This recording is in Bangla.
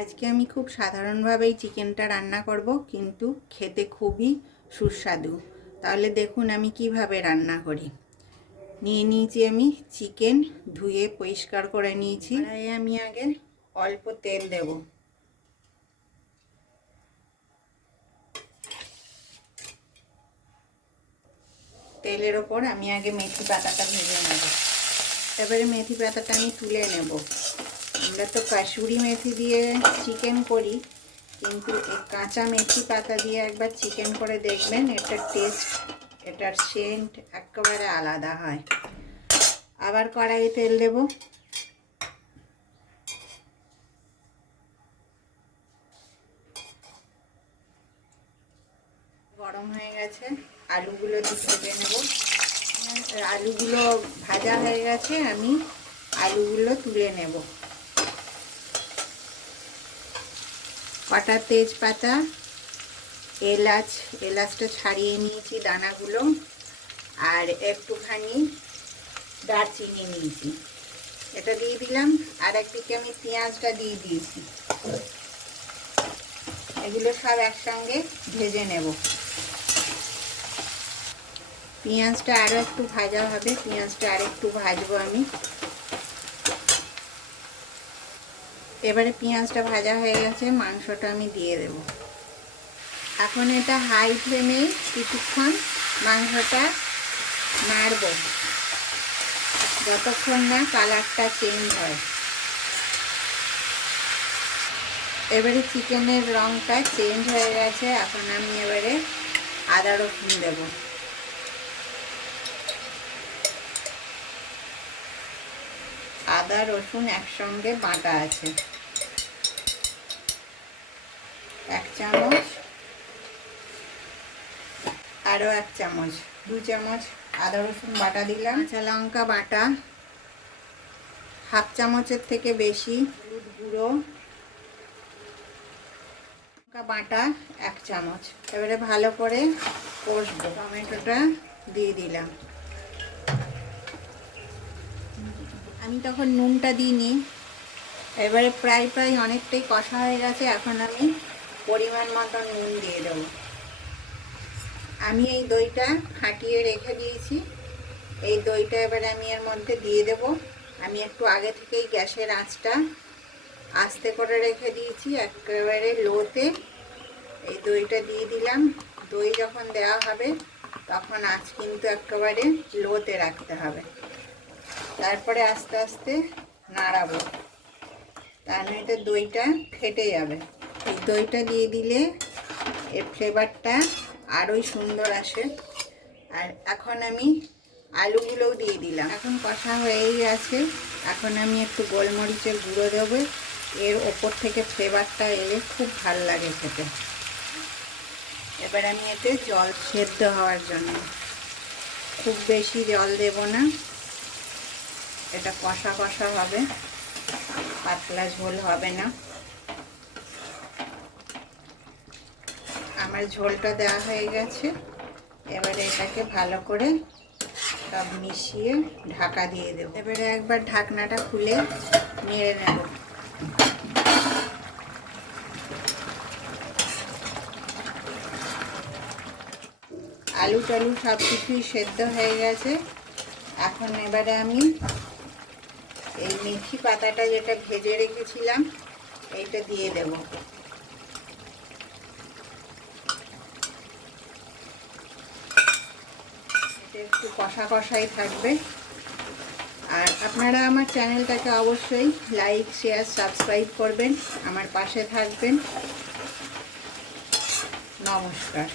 আজকে আমি খুব সাধারণভাবেই চিকেনটা রান্না করব, কিন্তু খেতে খুবই সুস্বাদু। তাহলে দেখুন আমি কীভাবে রান্না করি। নিয়ে নিয়েছি আমি চিকেন, ধুয়ে পরিষ্কার করে নিয়েছি। আমি আগে অল্প তেল দেব। তেলের ওপর আমি আগে মেথি পাতাটা ভেজে নেব। এবারে মেথি পাতাটা আমি তুলে নেব। আমরা তো কাসুরি মেথি দিয়ে চিকেন করি, কিন্তু কাঁচা মেথি পাতা দিয়ে একবার চিকেন করে দেখবেন, এটার টেস্ট এটার সেন্ট একেবারে আলাদা হয়। আবার কড়াইয়ে তেল দেব। গরম হয়ে গেছে, আলুগুলো ভেজে নেব। আলুগুলো ভাজা হয়ে গেছে, আমি আলুগুলো তুলে নেব। কটা তেজপাতা, এলাচ, এলাচটা ছাড়িয়ে নিয়েছি দানাগুলো আর একটুখানি দারচিনি নিয়েছি। এটা দিয়ে দিলাম, আর একদিকে আমি পেঁয়াজটা দিয়ে দিয়েছি। এগুলো সব একসঙ্গে ভেজে নেব। পেঁয়াজটা আরও একটু ভাজা হবে, পেঁয়াজটা আর একটু ভাজবো আমি। এবারে পেঁয়াজটা ভাজা হয়ে গেছে, মাংসটা আমি দিয়ে দেব। এখন এটা হাই ফ্লেমে কিছুক্ষণ মাংসটা নাড়ব। যতক্ষণ না কালারটা চেঞ্জ হয়। এবারে চিকেনের রঙটা চেঞ্জ হয়ে গেছে, এখন আমি এবারে আদা রসুন দেব। আদা, রসুন একসঙ্গে বাটা আছে। এক চামচ। আরও এক চামচ। দু চামচ আদা রসুন বাটা দিলাম। কাঁচা লঙ্কা বাটা। হাফ চামচের থেকে বেশি হলুদ গুঁড়ো। লঙ্কা বাটা এক চামচ। এবারে ভালো করে কষবো। টমেটোটা দিয়ে দিলাম। আমি তখন নুনটা দিইনি। এবারে প্রায় প্রায় অনেকটাই কষা হয়ে গেছে। এখন আমি পরিমাণ মতো নুন দিয়ে দেবো। আমি এই দইটা ফাটিয়ে রেখে দিয়েছি। এই দইটা এবারে আমি এর মধ্যে দিয়ে দেব। আমি একটু আগে থেকেই গ্যাসের আঁচটা আস্তে করে রেখে দিয়েছি, একেবারে লোতে। এই দইটা দিয়ে দিলাম। দই যখন দেওয়া হবে, তখন আঁচ কিন্তু একেবারে লোতে রাখতে হবে। তারপরে আস্তে আস্তে নাড়াবো। তার নয়তো দইটা ফেটে যাবে। দইটা দিয়ে দিলে এর ফ্লেভারটা আরোই সুন্দর আসে। আর এখন আমি আলুগুলোও দিয়ে দিলাম। এখন কষা হয়েই আছে এখন আমি একটু গোলমরিচের গুঁড়ো দেবো। এর ওপর থেকে ফ্লেভারটা এলে খুব ভালো লাগে খেতে। এবার আমি এতে জল সেদ্ধ হওয়ার জন্য খুব বেশি জল দেব না। এটা কষা কষা হবে, পাতলা ঝোল হবে না। আমার ঝোলটা দেওয়া হয়ে গেছে। এবারে এটাকে ভালো করে সব মিশিয়ে ঢাকা দিয়ে দেবো। এবারে একবার ঢাকনাটা খুলে নেড়ে নেব। আলু টালু সব কিছুই সেদ্ধ হয়ে গেছে। এখন এবারে আমি এই মেথি পাতাটা যেটা ভেজে রেখেছিলাম, এইটা দিয়ে দেব। একটু কষা কষাই থাকবে। আর আপনারা আমার চ্যানেলটাকে অবশ্যই লাইক, শেয়ার, সাবস্ক্রাইব করবেন, আমার পাশে থাকবেন। নমস্কার।